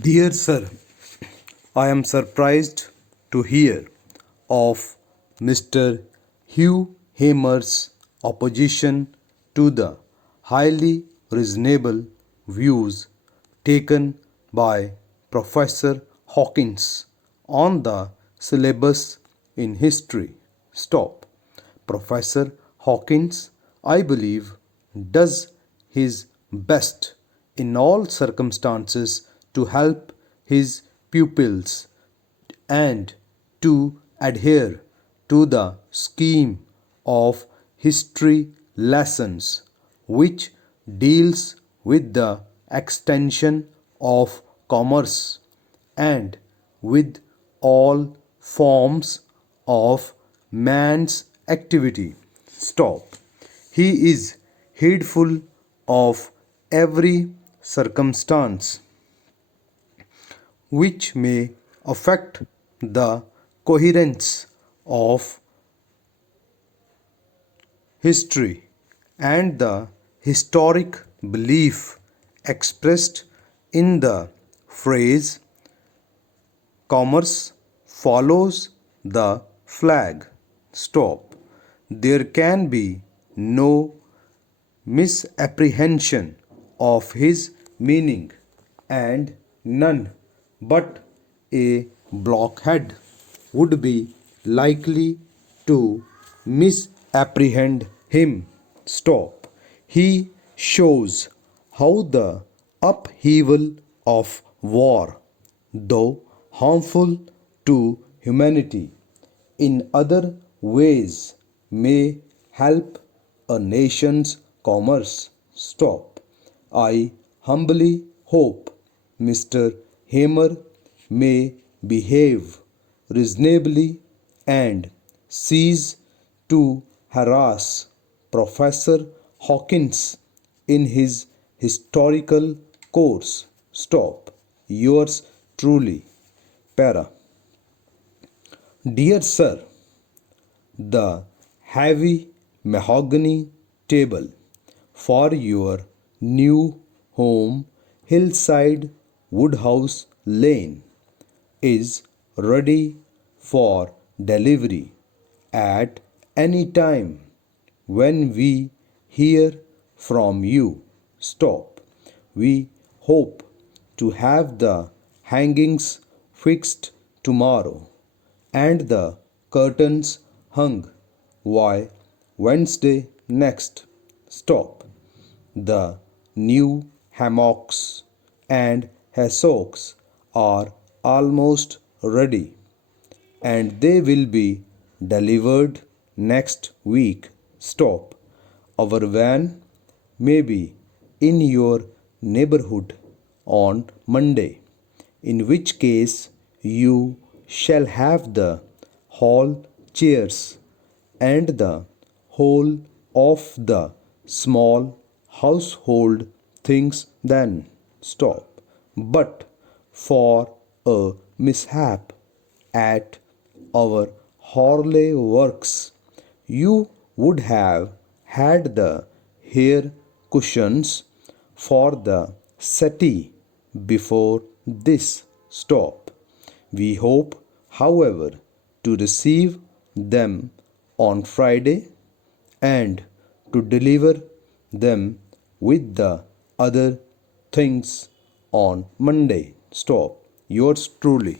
Dear Sir, I am surprised to hear of Mr. Hugh Hamer's opposition to the highly reasonable views taken by Professor Hawkins on the syllabus in history. Stop. Professor Hawkins, I believe, does his best in all circumstances to help his pupils and to adhere to the scheme of history lessons which deals with the extension of commerce and with all forms of man's activity. Stop. He is heedful of every circumstance which may affect the coherence of history and the historic belief expressed in the phrase commerce follows the flag. Stop. There can be no misapprehension of his meaning, and none but a blockhead would be likely to misapprehend him. Stop. He shows how the upheaval of war, though harmful to humanity, in other ways may help a nation's commerce. Stop. I humbly hope Mr. Hamer may behave reasonably and cease to harass Professor Hawkins in his historical course. Stop. Yours truly. Para. Dear Sir, the heavy mahogany table for your new home, Hillside Woodhouse Lane, is ready for delivery at any time when we hear from you. Stop. We hope to have the hangings fixed tomorrow and the curtains hung by Wednesday next. Stop. The new hammocks and hassocks are almost ready and they will be delivered next week. Stop. Our van may be in your neighborhood on Monday, in which case you shall have the hall chairs and the whole of the small household things then. Stop. But for a mishap at our Horley works, you would have had the hair cushions for the settee before this. Stop. We hope, however, to receive them on Friday and to deliver them with the other things on Monday. Stop. Yours truly.